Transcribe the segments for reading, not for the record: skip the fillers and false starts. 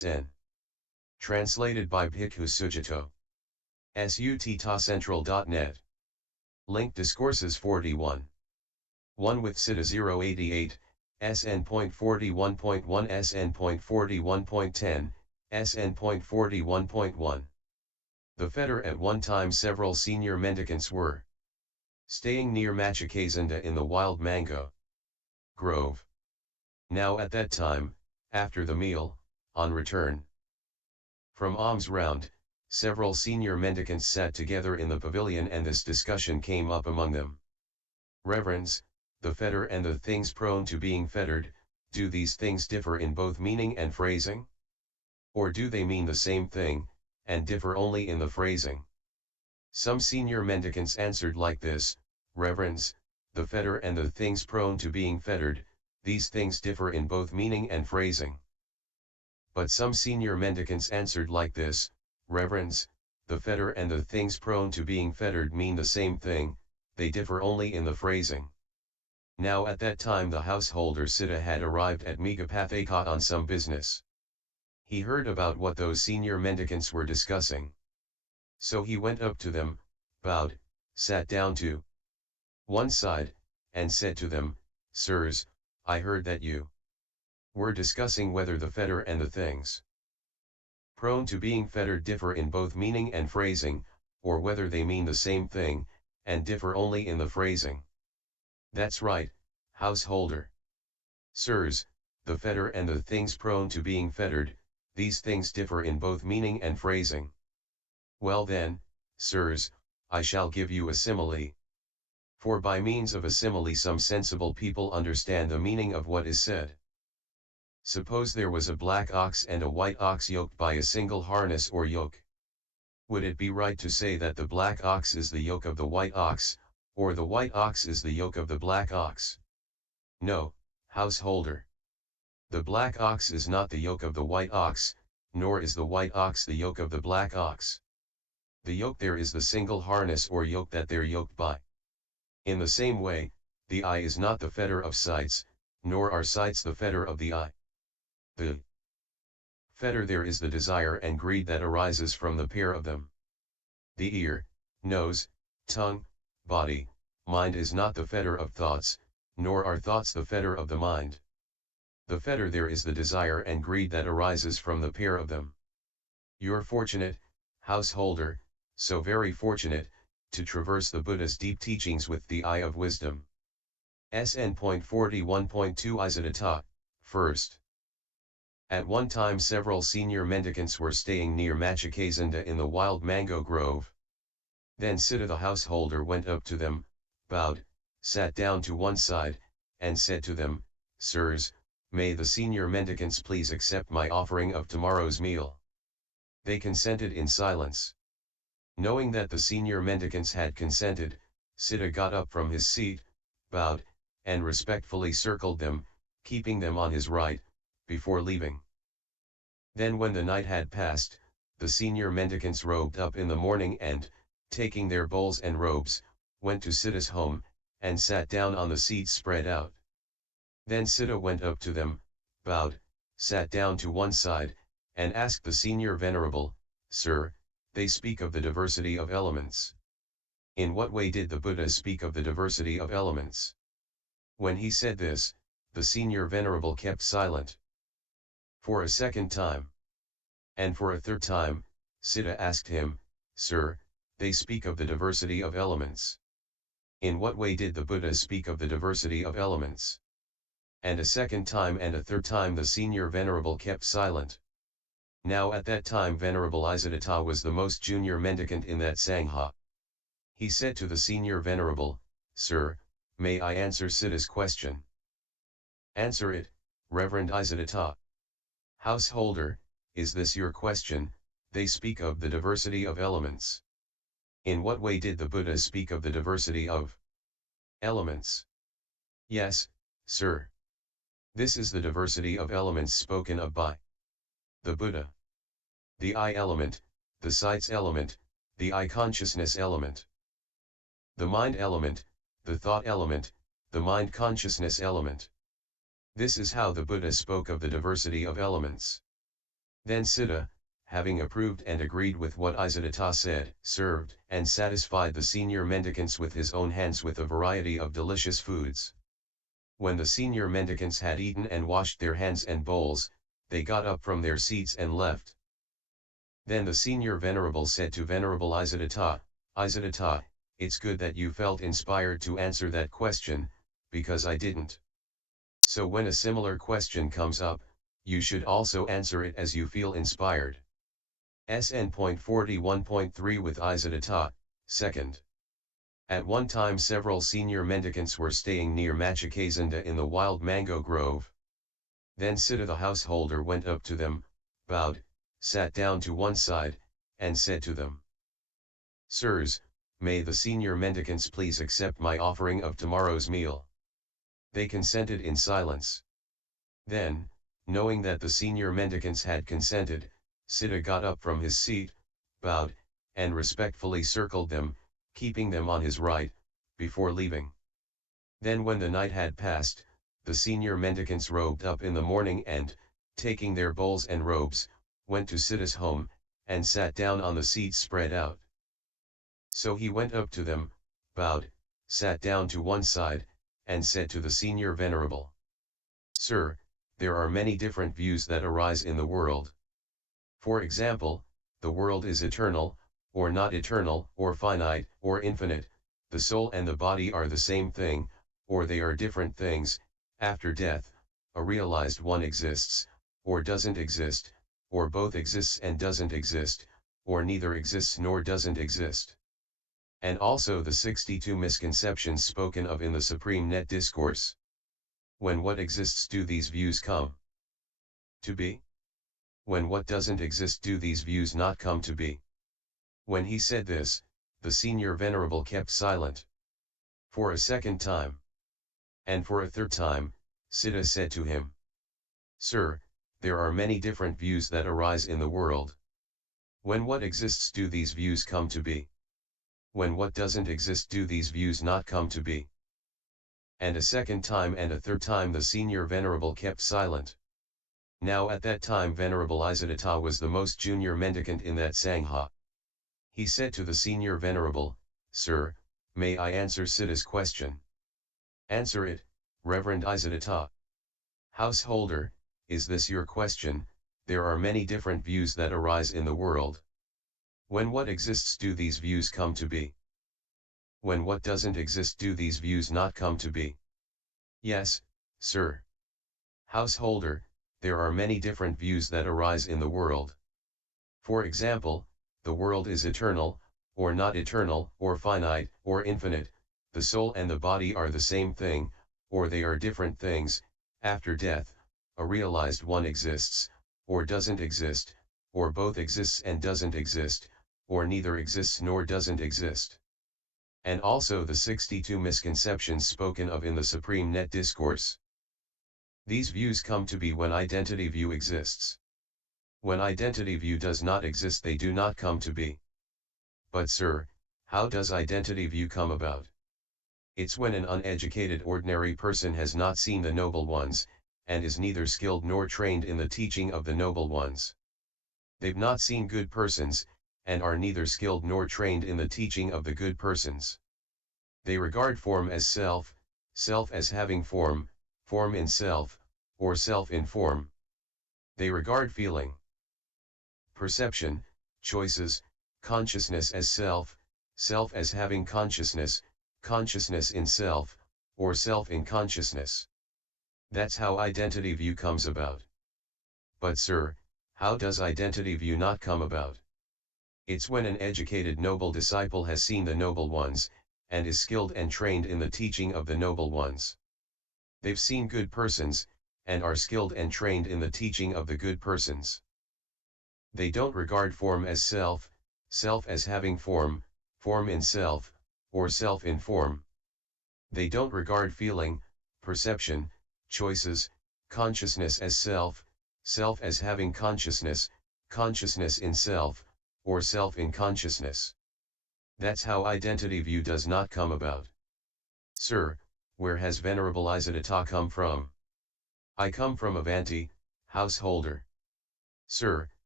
N. Translated by Bhikkhu Sujato. Sutta Link Discourses 41. 1 with Citta 088, SN.41.1 SN.41.10, SN.41.1. The Fetter. At one time several senior mendicants were staying near Macchikasanda in the wild mango grove. Now at that time, after the meal, on return from alms-round, several senior mendicants sat together in the pavilion, and this discussion came up among them. Reverends, the fetter and the things prone to being fettered, do these things differ in both meaning and phrasing? Or do they mean the same thing, and differ only in the phrasing? Some senior mendicants answered like this: Reverends, the fetter and the things prone to being fettered, these things differ in both meaning and phrasing. But some senior mendicants answered like this: Reverends, the fetter and the things prone to being fettered mean the same thing, they differ only in the phrasing. Now at that time the householder Citta had arrived at Macchikasanda on some business. He heard about what those senior mendicants were discussing. So he went up to them, bowed, sat down to one side, and said to them, Sirs, I heard that you were discussing whether the fetter and the things prone to being fettered differ in both meaning and phrasing, or whether they mean the same thing, and differ only in the phrasing. That's right, householder. Sirs, the fetter and the things prone to being fettered, these things differ in both meaning and phrasing. Well then, sirs, I shall give you a simile. For by means of a simile some sensible people understand the meaning of what is said. Suppose there was a black ox and a white ox yoked by a single harness or yoke. Would it be right to say that the black ox is the yoke of the white ox, or the white ox is the yoke of the black ox? No, householder. The black ox is not the yoke of the white ox, nor is the white ox the yoke of the black ox. The yoke there is the single harness or yoke that they're yoked by. In the same way, the eye is not the fetter of sights, nor are sights the fetter of the eye. The fetter there is the desire and greed that arises from the pair of them. The ear, nose, tongue, body, mind is not the fetter of thoughts, nor are thoughts the fetter of the mind. The fetter there is the desire and greed that arises from the pair of them. You're fortunate, householder, so very fortunate, to traverse the Buddha's deep teachings with the eye of wisdom. SN.41.2 First. At one time several senior mendicants were staying near Macchikasanda in the wild mango grove. Then Citta the householder went up to them, bowed, sat down to one side, and said to them, Sirs, may the senior mendicants please accept my offering of tomorrow's meal. They consented in silence. Knowing that the senior mendicants had consented, Citta got up from his seat, bowed, and respectfully circled them, keeping them on his right, before leaving. Then when the night had passed, the senior mendicants robed up in the morning and, taking their bowls and robes, went to Citta's home, and sat down on the seats spread out. Then Citta went up to them, bowed, sat down to one side, and asked the senior venerable, Sir, they speak of the diversity of elements. In what way did the Buddha speak of the diversity of elements? When he said this, the senior venerable kept silent. For a second time, and for a third time, Citta asked him, Sir, they speak of the diversity of elements. In what way did the Buddha speak of the diversity of elements? And a second time and a third time the senior venerable kept silent. Now at that time Venerable Citta was the most junior mendicant in that Sangha. He said to the senior venerable, Sir, may I answer Citta's question? Answer it, Reverend Citta. Householder, is this your question? They speak of the diversity of elements. In what way did the Buddha speak of the diversity of elements? Yes, sir. This is the diversity of elements spoken of by the Buddha. The eye element, the sights element, the eye consciousness element, the mind element, the thought element, the mind consciousness element. This is how the Buddha spoke of the diversity of elements. Then Citta, having approved and agreed with what Isadatta said, served and satisfied the senior mendicants with his own hands with a variety of delicious foods. When the senior mendicants had eaten and washed their hands and bowls, they got up from their seats and left. Then the senior venerable said to Venerable Isadatta, Isadatta, it's good that you felt inspired to answer that question, because I didn't. So when a similar question comes up, you should also answer it as you feel inspired. SN.41.3 with Isadatta, second. At one time several senior mendicants were staying near Macchikasanda in the wild mango grove. Then Citta the householder went up to them, bowed, sat down to one side, and said to them, Sirs, may the senior mendicants please accept my offering of tomorrow's meal. They consented in silence. Then, knowing that the senior mendicants had consented, Citta got up from his seat, bowed, and respectfully circled them, keeping them on his right, before leaving. Then when the night had passed, the senior mendicants robed up in the morning and, taking their bowls and robes, went to Citta's home, and sat down on the seats spread out. So he went up to them, bowed, sat down to one side, and said to the senior venerable, Sir, there are many different views that arise in the world. For example, the world is eternal, or not eternal, or finite, or infinite, the soul and the body are the same thing, or they are different things, after death, a realized one exists, or doesn't exist, or both exists and doesn't exist, or neither exists nor doesn't exist. And also the 62 misconceptions spoken of in the Supreme Net Discourse. When what exists do these views come to be? When what doesn't exist do these views not come to be? When he said this, the senior venerable kept silent. For a second time. And for a third time, Citta said to him, Sir, there are many different views that arise in the world. When what exists do these views come to be? When what doesn't exist do these views not come to be? And a second time and a third time the senior venerable kept silent. Now at that time Venerable Isadatta was the most junior mendicant in that Sangha. He said to the senior venerable, Sir, may I answer Citta's question? Answer it, Reverend Isadatta. Householder, is this your question? There are many different views that arise in the world. When what exists do these views come to be? When what doesn't exist do these views not come to be? Yes, sir. Householder, there are many different views that arise in the world. For example, the world is eternal, or not eternal, or finite, or infinite, the soul and the body are the same thing, or they are different things, after death, a realized one exists, or doesn't exist, or both exists and doesn't exist, or neither exists nor doesn't exist. And also the 62 misconceptions spoken of in the Supreme Net Discourse. These views come to be when identity view exists. When identity view does not exist they do not come to be. But sir, how does identity view come about? It's when an uneducated ordinary person has not seen the noble ones, and is neither skilled nor trained in the teaching of the noble ones. They've not seen good persons, and are neither skilled nor trained in the teaching of the good persons. They regard form as self, self as having form, form in self, or self in form. They regard feeling, perception, choices, consciousness as self, self as having consciousness, consciousness in self, or self in consciousness. That's how identity view comes about. But sir, how does identity view not come about? It's when an educated noble disciple has seen the noble ones, and is skilled and trained in the teaching of the noble ones. They've seen good persons, and are skilled and trained in the teaching of the good persons. They don't regard form as self, self as having form, form in self, or self in form. They don't regard feeling, perception, choices, consciousness as self, self as having consciousness, consciousness in self, or self in consciousness. That's how identity view does not come about. Sir, where has Venerable Isadatta come from? I come from Avanti, householder. Sir,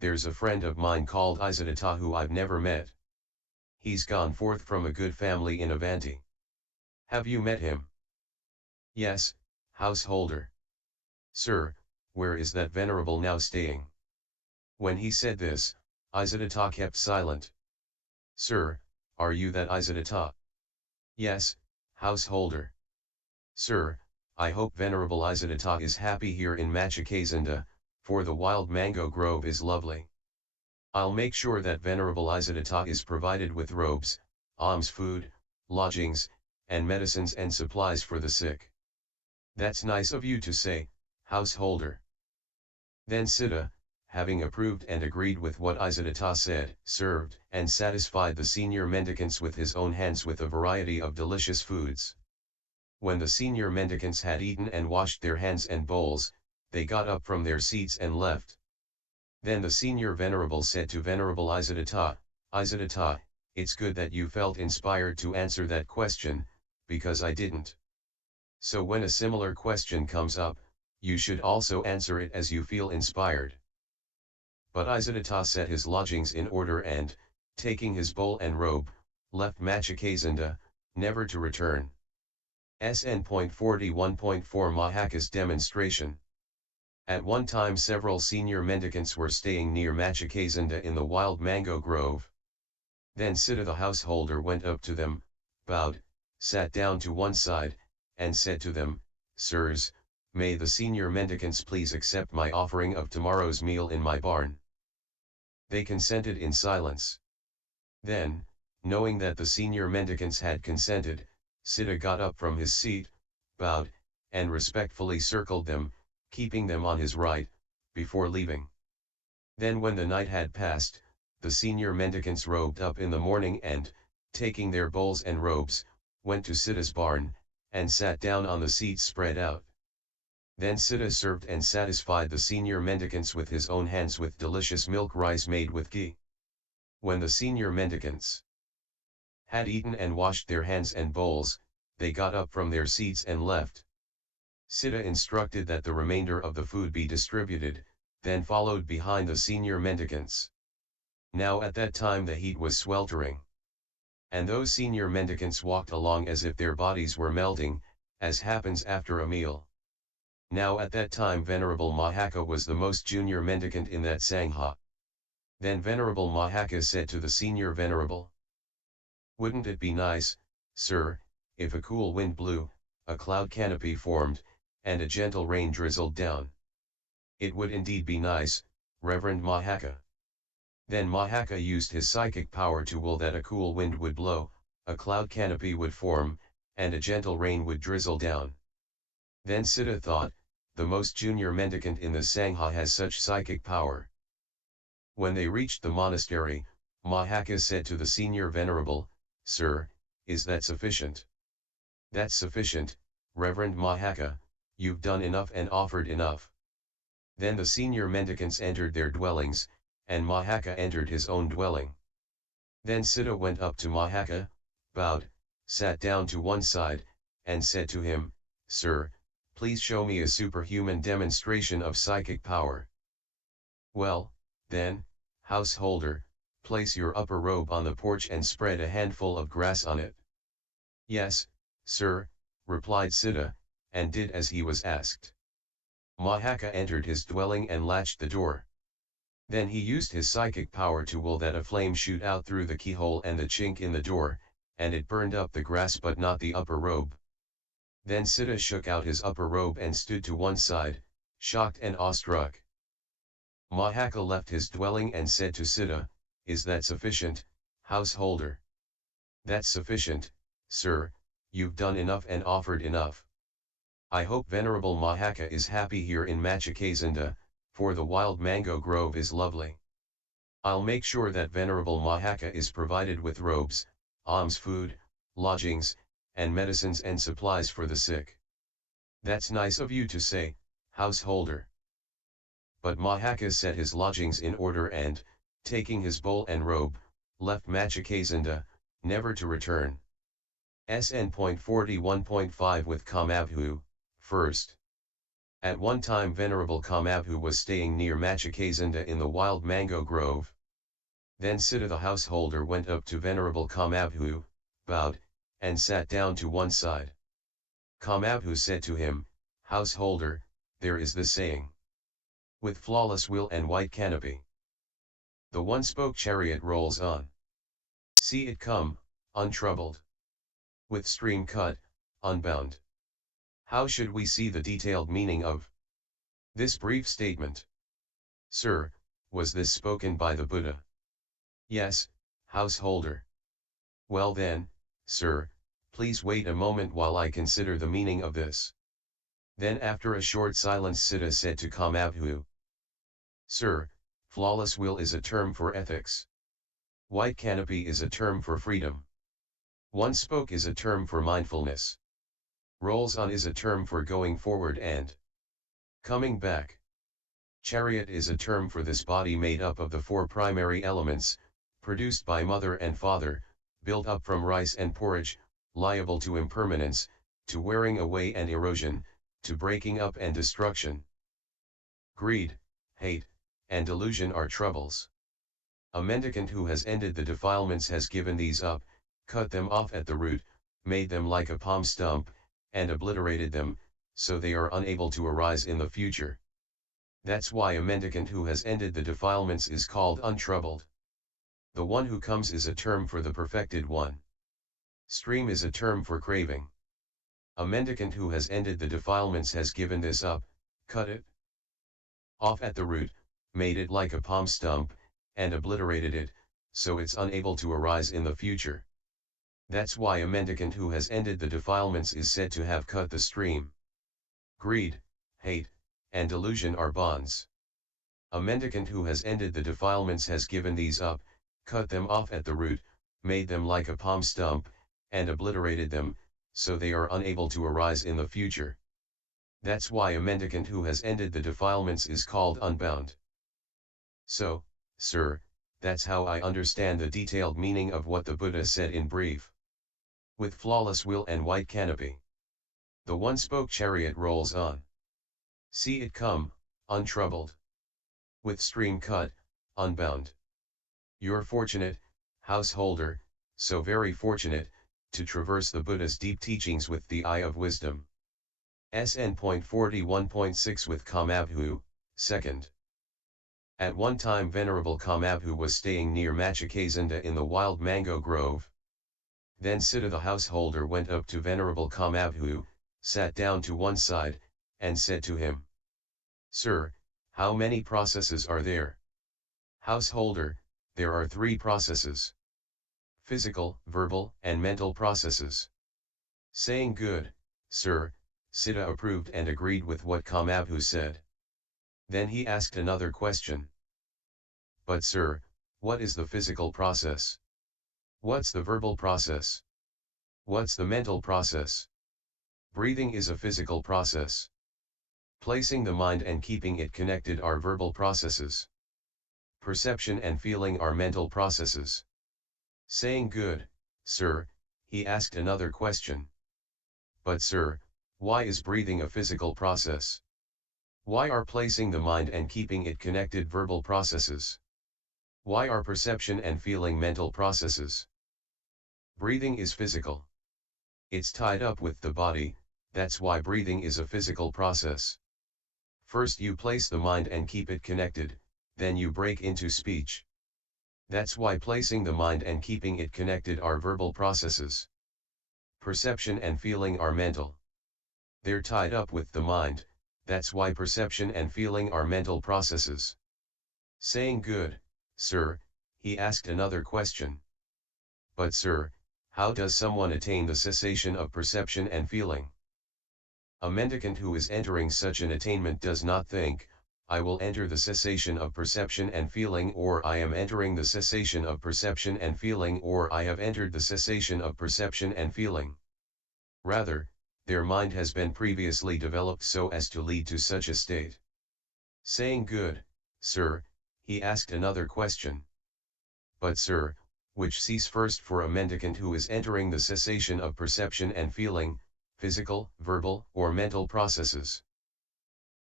there's a friend of mine called Citta who I've never met. He's gone forth from a good family in Avanti. Have you met him? Yes, householder. Sir, where is that venerable now staying? When he said this, Citta kept silent. Sir, are you that Citta? Yes, householder. Sir, I hope Venerable Citta is happy here in Macchikasanda, for the wild mango grove is lovely. I'll make sure that Venerable Citta is provided with robes, alms food, lodgings, and medicines and supplies for the sick. That's nice of you to say, householder. Then Citta, having approved and agreed with what Citta said, served and satisfied the senior mendicants with his own hands with a variety of delicious foods. When the senior mendicants had eaten and washed their hands and bowls, they got up from their seats and left. Then the senior venerable said to Venerable Citta, Citta, it's good that you felt inspired to answer that question, because I didn't. So when a similar question comes up, you should also answer it as you feel inspired. But Citta set his lodgings in order and, taking his bowl and robe, left Macchikasanda, never to return. SN.41.4 Mahaka's demonstration. At one time several senior mendicants were staying near Macchikasanda in the wild mango grove. Then Citta the householder went up to them, bowed, sat down to one side, and said to them, Sirs, may the senior mendicants please accept my offering of tomorrow's meal in my barn. They consented in silence. Then, knowing that the senior mendicants had consented, Citta got up from his seat, bowed, and respectfully circled them, keeping them on his right, before leaving. Then when the night had passed, the senior mendicants robed up in the morning and, taking their bowls and robes, went to Citta's barn, and sat down on the seats spread out. Then Citta served and satisfied the senior mendicants with his own hands with delicious milk rice made with ghee. When the senior mendicants had eaten and washed their hands and bowls, they got up from their seats and left. Citta instructed that the remainder of the food be distributed, then followed behind the senior mendicants. Now at that time the heat was sweltering. And those senior mendicants walked along as if their bodies were melting, as happens after a meal. Now at that time Venerable Mahaka was the most junior mendicant in that Sangha. Then Venerable Mahaka said to the senior venerable, Wouldn't it be nice, sir, if a cool wind blew, a cloud canopy formed, and a gentle rain drizzled down? It would indeed be nice, Reverend Mahaka. Then Mahaka used his psychic power to will that a cool wind would blow, a cloud canopy would form, and a gentle rain would drizzle down. Then Citta thought, the most junior mendicant in the Sangha has such psychic power. When they reached the monastery, Mahaka said to the senior venerable, Sir, is that sufficient? That's sufficient, Reverend Mahaka, you've done enough and offered enough. Then the senior mendicants entered their dwellings, and Mahaka entered his own dwelling. Then Citta went up to Mahaka, bowed, sat down to one side, and said to him, Sir, please show me a superhuman demonstration of psychic power. Well, then, householder, place your upper robe on the porch and spread a handful of grass on it. Yes, sir, replied Citta, and did as he was asked. Mahaka entered his dwelling and latched the door. Then he used his psychic power to will that a flame shoot out through the keyhole and the chink in the door, and it burned up the grass but not the upper robe. Then Citta shook out his upper robe and stood to one side, shocked and awestruck. Mahaka left his dwelling and said to Citta, Is that sufficient, householder? That's sufficient, sir, you've done enough and offered enough. I hope Venerable Mahaka is happy here in Macchikasanda, for the wild mango grove is lovely. I'll make sure that Venerable Mahaka is provided with robes, alms food, lodgings, and medicines and supplies for the sick. That's nice of you to say, householder. But Mahaka set his lodgings in order and, taking his bowl and robe, left Macchikasanda, never to return. SN.41.5 with Kamabhu, first. At one time Venerable Kamabhu was staying near Macchikasanda in the wild mango grove. Then Citta the householder went up to Venerable Kamabhu, bowed, and sat down to one side. Kamabhu said to him, "Householder, there is the saying. With flawless will and white canopy, the one-spoke chariot rolls on. See it come, untroubled. With stream cut, unbound." How should we see the detailed meaning of this brief statement? Sir, was this spoken by the Buddha? Yes, householder. Well then, sir, please wait a moment while I consider the meaning of this. Then after a short silence Citta said to Kamabhu, "Sir, flawless will is a term for ethics. White canopy is a term for freedom. One spoke is a term for mindfulness. Rolls on is a term for going forward and coming back. Chariot is a term for this body made up of the four primary elements, produced by mother and father, built up from rice and porridge, liable to impermanence, to wearing away and erosion, to breaking up and destruction. Greed, hate, and delusion are troubles. A mendicant who has ended the defilements has given these up, cut them off at the root, made them like a palm stump, and obliterated them, so they are unable to arise in the future. That's why a mendicant who has ended the defilements is called untroubled. The one who comes is a term for the perfected one. Stream is a term for craving. A mendicant who has ended the defilements has given this up, cut it off at the root, made it like a palm stump, and obliterated it, so it's unable to arise in the future. That's why a mendicant who has ended the defilements is said to have cut the stream. Greed, hate, and delusion are bonds. A mendicant who has ended the defilements has given these up, cut them off at the root, made them like a palm stump, and obliterated them, so they are unable to arise in the future. That's why a mendicant who has ended the defilements is called unbound. So, sir, that's how I understand the detailed meaning of what the Buddha said in brief. With flawless will and white canopy, the one-spoke chariot rolls on. See it come, untroubled. With stream cut, unbound. You're fortunate, householder, so very fortunate, to traverse the Buddha's deep teachings with the eye of wisdom. SN.41.1-SN.41.10 with Kamabhu, 2nd. At one time Venerable Kamabhu was staying near Macchikasanda in the wild mango grove. Then Citta the householder went up to Venerable Kamabhu, sat down to one side, and said to him, "Sir, how many processes are there?" Householder, there are 3 processes. Physical, verbal, and mental processes. Saying good, sir, Citta approved and agreed with what Kamabhu said. Then he asked another question. But sir, what is the physical process? What's the verbal process? What's the mental process? Breathing is a physical process. Placing the mind and keeping it connected are verbal processes. Perception and feeling are mental processes. Saying good, sir, he asked another question. But sir, why is breathing a physical process? Why are placing the mind and keeping it connected verbal processes? Why are perception and feeling mental processes? Breathing is physical. It's tied up with the body, that's why breathing is a physical process. First you place the mind and keep it connected, then you break into speech. That's why placing the mind and keeping it connected are verbal processes. Perception and feeling are mental. They're tied up with the mind, that's why perception and feeling are mental processes. Saying good, sir, he asked another question. But sir, how does someone attain the cessation of perception and feeling? A mendicant who is entering such an attainment does not think, I will enter the cessation of perception and feeling, or I am entering the cessation of perception and feeling, or I have entered the cessation of perception and feeling. Rather, their mind has been previously developed so as to lead to such a state. Saying good, sir, he asked another question. But sir, which cease first for a mendicant who is entering the cessation of perception and feeling, physical, verbal, or mental processes?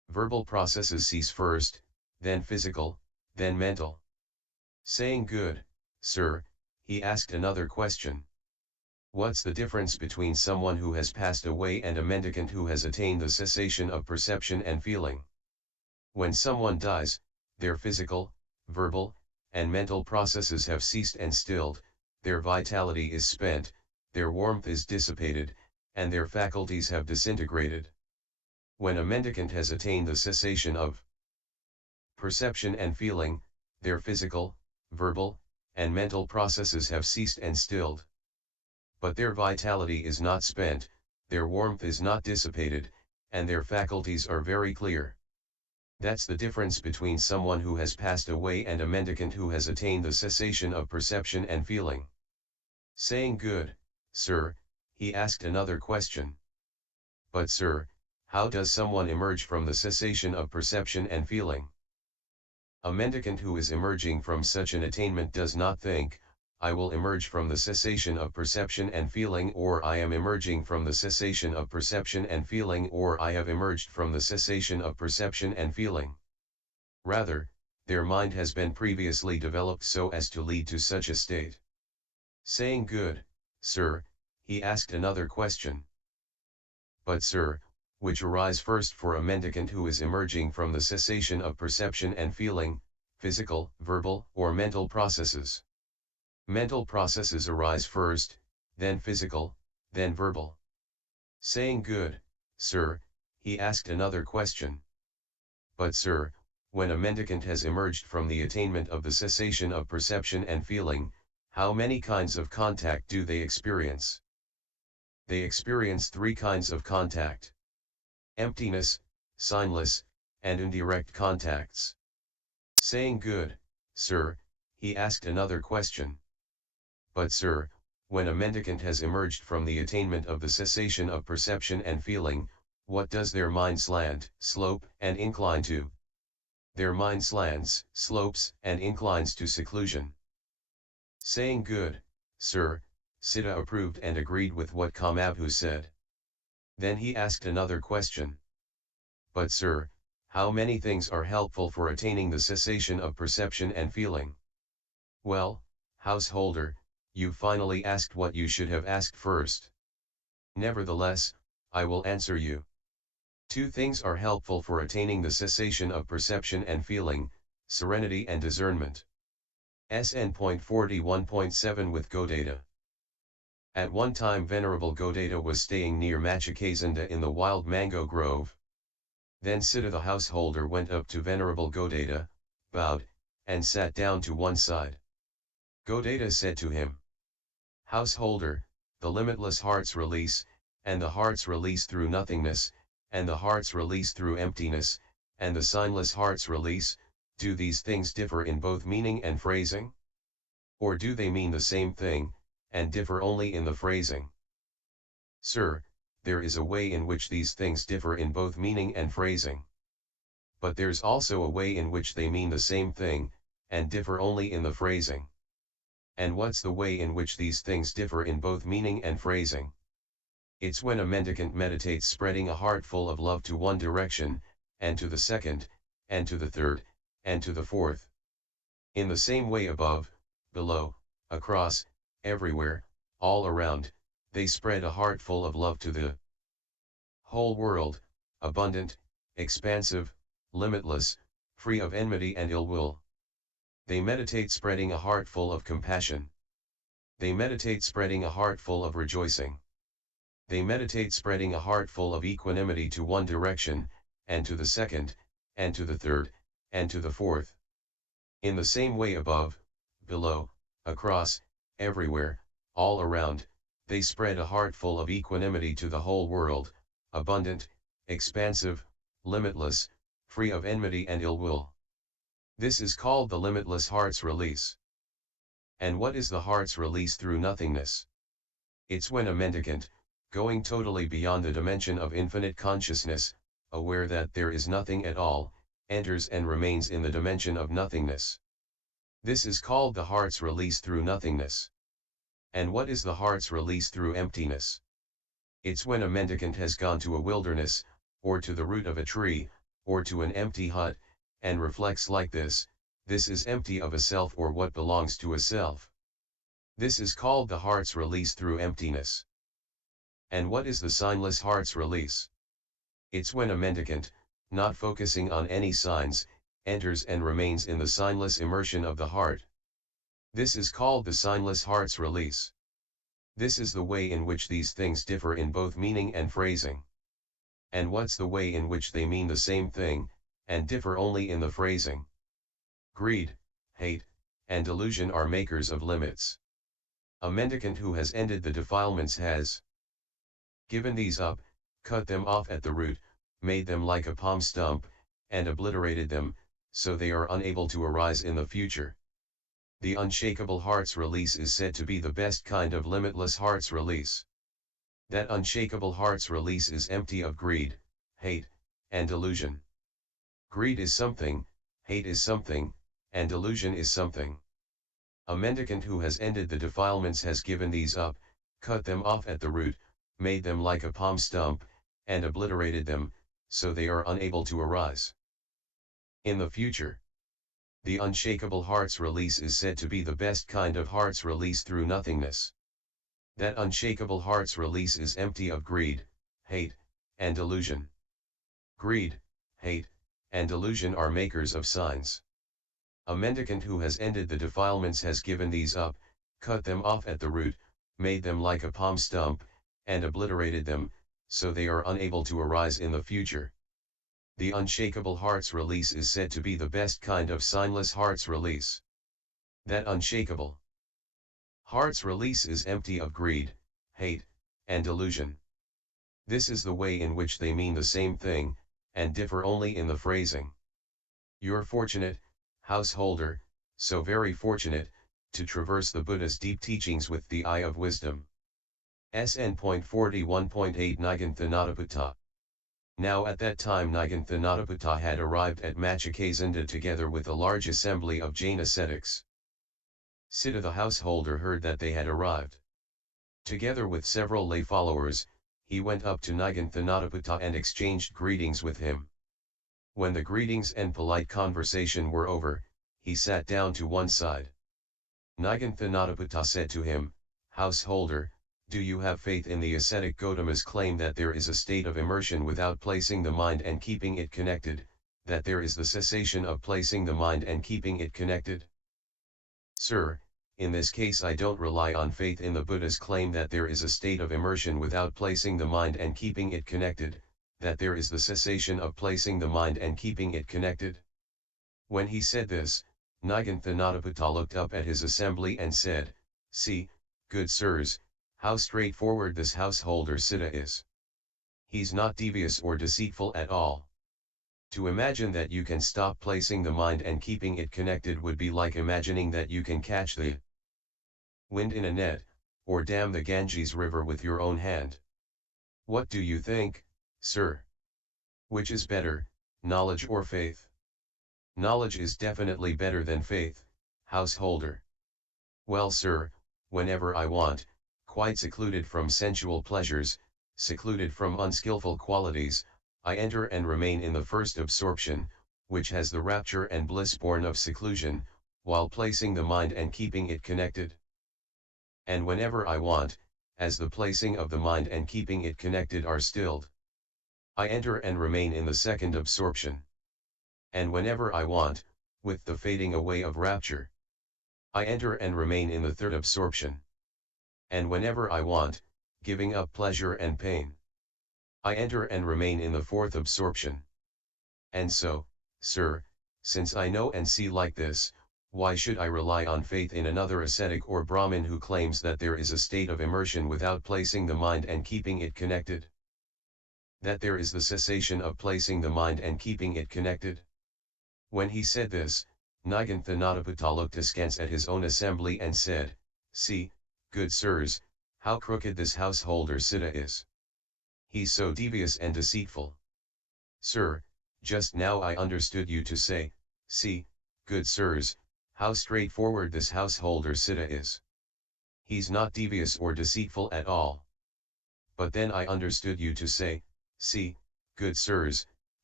Verbal processes cease first, then physical, then mental. Saying good, sir, he asked another question. What's the difference between someone who has passed away and a mendicant who has attained the cessation of perception and feeling? When someone dies, their physical, verbal, and mental processes have ceased and stilled, their vitality is spent, their warmth is dissipated, and their faculties have disintegrated. When a mendicant has attained the cessation of perception and feeling, their physical, verbal, and mental processes have ceased and stilled. But their vitality is not spent, their warmth is not dissipated, and their faculties are very clear. That's the difference between someone who has passed away and a mendicant who has attained the cessation of perception and feeling. Saying good, sir, he asked another question. But sir, how does someone emerge from the cessation of perception and feeling? A mendicant who is emerging from such an attainment does not think, I will emerge from the cessation of perception and feeling, or I am emerging from the cessation of perception and feeling, or I have emerged from the cessation of perception and feeling. Rather, their mind has been previously developed so as to lead to such a state. Saying good, sir, he asked another question. But sir, which arise first for a mendicant who is emerging from the cessation of perception and feeling, physical, verbal, or mental processes? Mental processes arise first, then physical, then verbal. Saying good, sir, he asked another question. But sir, when a mendicant has emerged from the attainment of the cessation of perception and feeling, how many kinds of contact do they experience? They experience 3 kinds of contact: emptiness, signless, and indirect contacts. Saying good, sir, he asked another question. But sir, when a mendicant has emerged from the attainment of the cessation of perception and feeling, what does their mind slant, slope, and incline to? Their mind slants, slopes, and inclines to seclusion. Saying good, sir, Citta approved and agreed with what Kamabhu said. Then he asked another question. But sir, how many things are helpful for attaining the cessation of perception and feeling? Well, householder, you finally asked what you should have asked first. Nevertheless, I will answer you. 2 things are helpful for attaining the cessation of perception and feeling: serenity and discernment. SN.41.7 with Godata. At one time Venerable Godata was staying near Macchikasanda in the wild mango grove. Then Citta the householder went up to Venerable Godata, bowed, and sat down to one side. Godata said to him, Householder, the limitless heart's release, and the heart's release through nothingness, and the heart's release through emptiness, and the signless heart's release, do these things differ in both meaning and phrasing? Or do they mean the same thing, and differ only in the phrasing? Sir, there is a way in which these things differ in both meaning and phrasing. But there's also a way in which they mean the same thing, and differ only in the phrasing. And what's the way in which these things differ in both meaning and phrasing? It's when a mendicant meditates spreading a heart full of love to one direction, and to the second, and to the third, and to the fourth. In the same way above, below, across, everywhere, all around, they spread a heart full of love to the whole world, abundant, expansive, limitless, free of enmity and ill will. They meditate spreading a heart full of compassion. They meditate spreading a heart full of rejoicing. They meditate spreading a heart full of equanimity to one direction, and to the second, and to the third, and to the fourth. In the same way above, below, across, everywhere, all around, they spread a heart full of equanimity to the whole world, abundant, expansive, limitless, free of enmity and ill will. This is called the limitless heart's release. And what is the heart's release through nothingness? It's when a mendicant, going totally beyond the dimension of infinite consciousness, aware that there is nothing at all, enters and remains in the dimension of nothingness. This is called the heart's release through nothingness. And what is the heart's release through emptiness? It's when a mendicant has gone to a wilderness, or to the root of a tree, or to an empty hut, and reflects like this: this is empty of a self or what belongs to a self. This is called the heart's release through emptiness. And what is the signless heart's release? It's when a mendicant, not focusing on any signs, enters and remains in the signless immersion of the heart. This is called the signless heart's release. This is the way in which these things differ in both meaning and phrasing. And what's the way in which they mean the same thing, and differ only in the phrasing? Greed, hate, and delusion are makers of limits. A mendicant who has ended the defilements has given these up, cut them off at the root, made them like a palm stump, and obliterated them, so they are unable to arise in the future. The unshakable heart's release is said to be the best kind of limitless heart's release. That unshakable heart's release is empty of greed, hate, and delusion. Greed is something, hate is something, and delusion is something. A mendicant who has ended the defilements has given these up, cut them off at the root, made them like a palm stump, and obliterated them, so they are unable to arise in the future. The unshakable heart's release is said to be the best kind of heart's release through nothingness. That unshakable heart's release is empty of greed, hate, and delusion. Greed, hate, and delusion are makers of signs. A mendicant who has ended the defilements has given these up, cut them off at the root, made them like a palm stump, and obliterated them, so they are unable to arise in the future. The unshakable heart's release is said to be the best kind of signless heart's release. That unshakable heart's release is empty of greed, hate, and delusion. This is the way in which they mean the same thing, and differ only in the phrasing. You're fortunate, householder, so very fortunate, to traverse the Buddha's deep teachings with the eye of wisdom. SN.41.1-SN.41.10 Niganthanadaputta. Now at that time Niganthanadaputta had arrived at Macchikasanda together with a large assembly of Jain ascetics. Citta the householder heard that they had arrived. Together with several lay followers, he went up to Niganthanadaputta and exchanged greetings with him. When the greetings and polite conversation were over, he sat down to one side. Niganthanadaputta said to him, "Householder, do you have faith in the ascetic Gautama's claim that there is a state of immersion without placing the mind and keeping it connected, that there is the cessation of placing the mind and keeping it connected?" "Sir, in this case I don't rely on faith in the Buddha's claim that there is a state of immersion without placing the mind and keeping it connected, that there is the cessation of placing the mind and keeping it connected." When he said this, Niganthanadaputta looked up at his assembly and said, "See, good sirs, how straightforward this householder Citta is. He's not devious or deceitful at all. To imagine that you can stop placing the mind and keeping it connected would be like imagining that you can catch the wind in a net, or dam the Ganges river with your own hand. What do you think, sir? Which is better, knowledge or faith?" "Knowledge is definitely better than faith, householder." "Well, sir, whenever I want, quite secluded from sensual pleasures, secluded from unskillful qualities, I enter and remain in the first absorption, which has the rapture and bliss born of seclusion, while placing the mind and keeping it connected. And whenever I want, as the placing of the mind and keeping it connected are stilled, I enter and remain in the second absorption. And whenever I want, with the fading away of rapture, I enter and remain in the third absorption. And whenever I want, giving up pleasure and pain, I enter and remain in the fourth absorption. And so, sir, since I know and see like this, why should I rely on faith in another ascetic or Brahmin who claims that there is a state of immersion without placing the mind and keeping it connected? That there is the cessation of placing the mind and keeping it connected?" When he said this, Niganthanadaputta looked askance at his own assembly and said, "See, good sirs, how crooked this householder Citta is. He's so devious and deceitful. Sir, just now I understood you to say, 'See, good sirs, how straightforward this householder Citta is. He's not devious or deceitful at all.' But then I understood you to say, 'See, good sirs,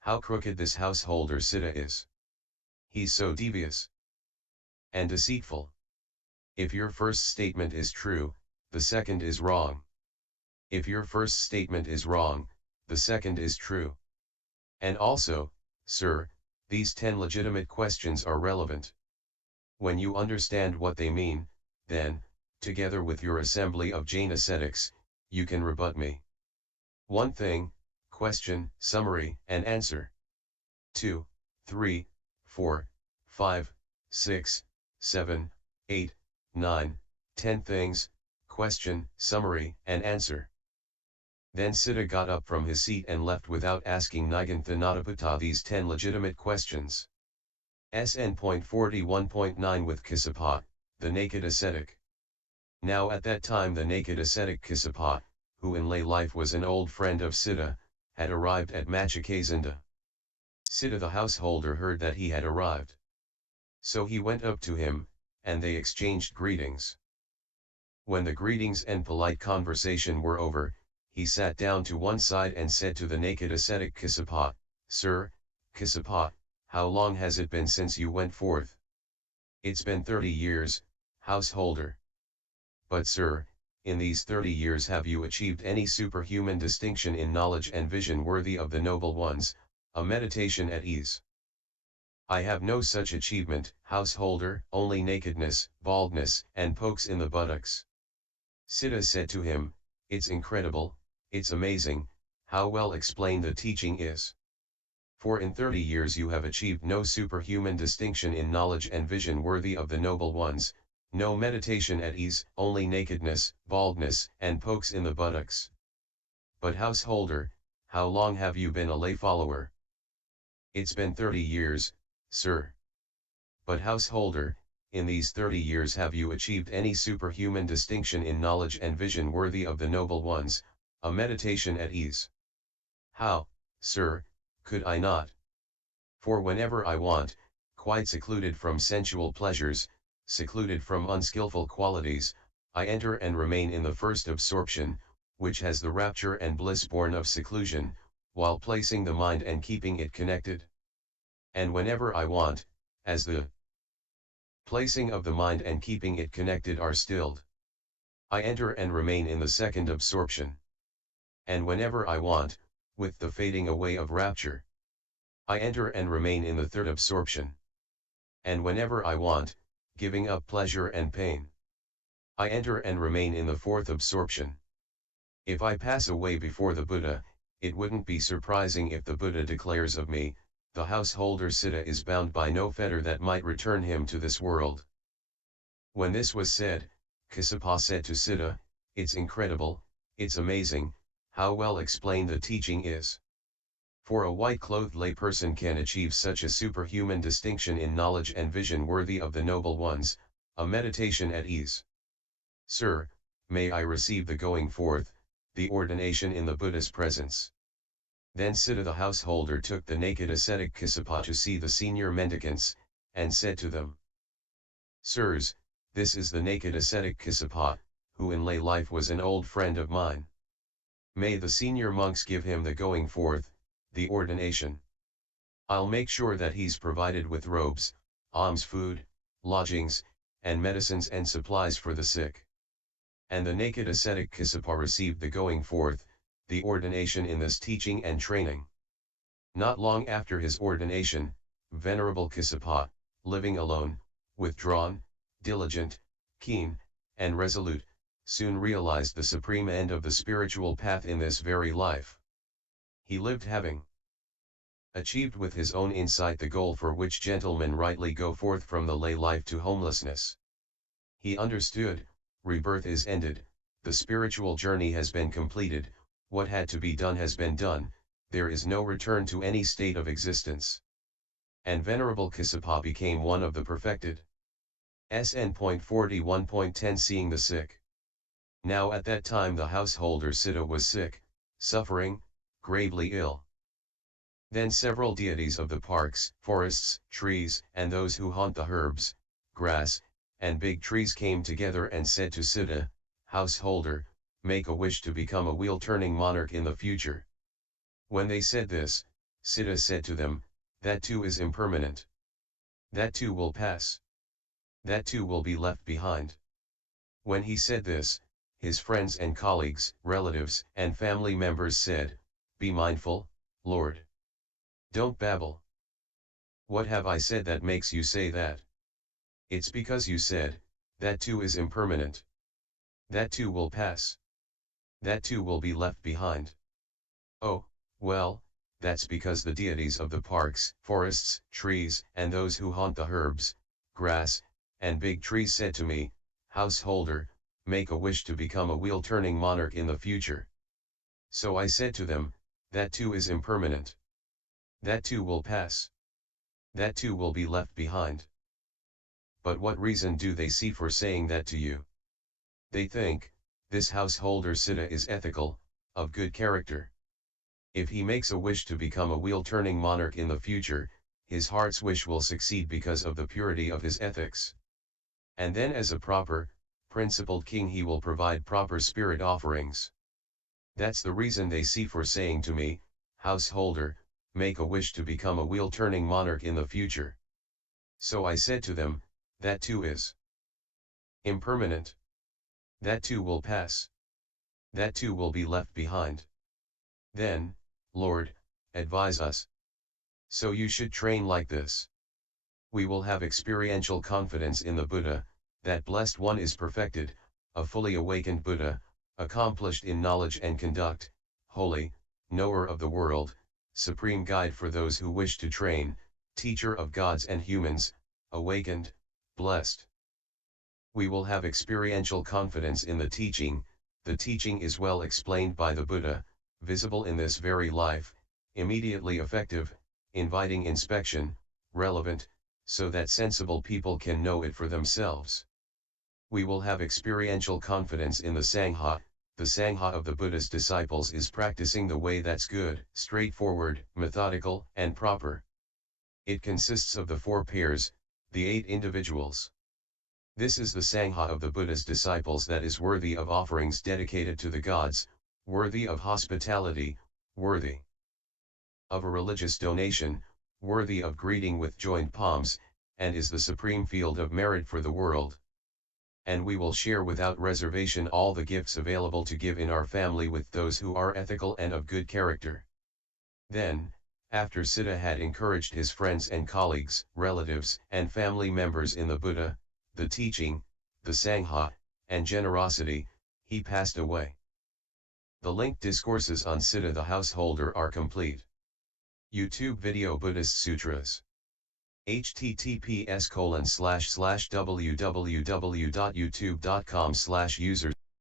How crooked this householder Citta is. He's so devious and deceitful. If your first statement is true, the second is wrong. If your first statement is wrong, the second is true. And also, sir, these 10 legitimate questions are relevant. When you understand what they mean, then, together with your assembly of Jain ascetics, you can rebut me. 1 thing, question, summary, and answer. 2, 3, 4, 5, 6, 7, 8, 9, 10 things, question, summary, and answer. Then Citta got up from his seat and left without asking Niganthanataputta these 10 legitimate questions. SN.41.9 with Kassapa, the naked ascetic. Now at that time the naked ascetic Kassapa, who in lay life was an old friend of Citta, had arrived at Macchikasanda. Citta the householder heard that he had arrived. So he went up to him, and they exchanged greetings. When the greetings and polite conversation were over, he sat down to one side and said to the naked ascetic Kassapa, Sir, Kassapa, how long has it been since you went forth? It's been 30 years, householder. But sir, in these 30 years have you achieved any superhuman distinction in knowledge and vision worthy of the noble ones, a meditation at ease? I have no such achievement, householder, only nakedness, baldness, and pokes in the buttocks. Citta said to him, It's incredible, it's amazing, how well explained the teaching is. For in 30 years you have achieved no superhuman distinction in knowledge and vision worthy of the noble ones, no meditation at ease, only nakedness, baldness, and pokes in the buttocks. But householder, how long have you been a lay follower? It's been 30 years, sir. But householder, in these 30 years have you achieved any superhuman distinction in knowledge and vision worthy of the noble ones, a meditation at ease? How, sir, could I not? For whenever I want, quite secluded from sensual pleasures, secluded from unskillful qualities, I enter and remain in the first absorption, which has the rapture and bliss born of seclusion, while placing the mind and keeping it connected. And whenever I want, as the placing of the mind and keeping it connected are stilled, I enter and remain in the second absorption. And whenever I want, with the fading away of rapture, I enter and remain in the third absorption. And whenever I want, giving up pleasure and pain, I enter and remain in the fourth absorption. If I pass away before the Buddha, it wouldn't be surprising if the Buddha declares of me, the householder Citta is bound by no fetter that might return him to this world. When this was said, Kassapa said to Citta, It's incredible, it's amazing, how well explained the teaching is. For a white-clothed layperson can achieve such a superhuman distinction in knowledge and vision worthy of the noble ones, a meditation at ease. Sir, may I receive the going forth, the ordination in the Buddha's presence? Then Citta the householder took the naked ascetic Kassapa to see the senior mendicants, and said to them, Sirs, this is the naked ascetic Kassapa, who in lay life was an old friend of mine. May the senior monks give him the going forth, the ordination. I'll make sure that he's provided with robes, alms food, lodgings, and medicines and supplies for the sick. And the naked ascetic Kassapa received the going forth, the ordination in this teaching and training. Not long after his ordination, Venerable Kassapa, living alone, withdrawn, diligent, keen, and resolute, soon realized the supreme end of the spiritual path in this very life. He lived having achieved with his own insight the goal for which gentlemen rightly go forth from the lay life to homelessness. He understood, rebirth is ended, the spiritual journey has been completed, what had to be done has been done, there is no return to any state of existence. And Venerable Kassapa became one of the perfected. SN.41.10 Seeing the sick. Now at that time the householder Citta was sick, suffering, gravely ill. Then several deities of the parks, forests, trees, and those who haunt the herbs, grass, and big trees came together and said to Citta, householder, make a wish to become a wheel-turning monarch in the future. When they said this, Citta said to them, that too is impermanent. That too will pass. That too will be left behind. When he said this, his friends and colleagues, relatives, and family members said, be mindful, Lord. Don't babble. What have I said that makes you say that? It's because you said, that too is impermanent. That too will pass. That too will be left behind. Oh, well, that's because the deities of the parks, forests, trees, and those who haunt the herbs, grass, and big trees said to me, householder, make a wish to become a wheel-turning monarch in the future. So I said to them, that too is impermanent. That too will pass. That too will be left behind. But what reason do they see for saying that to you? They think, this householder Citta is ethical, of good character. If he makes a wish to become a wheel-turning monarch in the future, his heart's wish will succeed because of the purity of his ethics. And then as a proper, principled king he will provide proper spirit offerings. That's the reason they see for saying to me, householder, make a wish to become a wheel-turning monarch in the future. So I said to them, that too is impermanent. That too will pass. That too will be left behind. Then, Lord, advise us. So you should train like this. We will have experiential confidence in the Buddha, that blessed one is perfected, a fully awakened Buddha, accomplished in knowledge and conduct, holy, knower of the world, supreme guide for those who wish to train, teacher of gods and humans, awakened, blessed. We will have experiential confidence in the teaching is well explained by the Buddha, visible in this very life, immediately effective, inviting inspection, relevant, so that sensible people can know it for themselves. We will have experiential confidence in the Sangha of the Buddha's disciples is practicing the way that's good, straightforward, methodical, and proper. It consists of the 4 pairs, the 8 individuals. This is the Sangha of the Buddha's disciples that is worthy of offerings dedicated to the gods, worthy of hospitality, worthy of a religious donation, worthy of greeting with joined palms, and is the supreme field of merit for the world. And we will share without reservation all the gifts available to give in our family with those who are ethical and of good character. Then, after Citta had encouraged his friends and colleagues, relatives, and family members in the Buddha, the teaching, the Sangha, and generosity, he passed away. The linked discourses on Citta the householder are complete. YouTube video Buddhist Sutras. https://www.youtube.com/users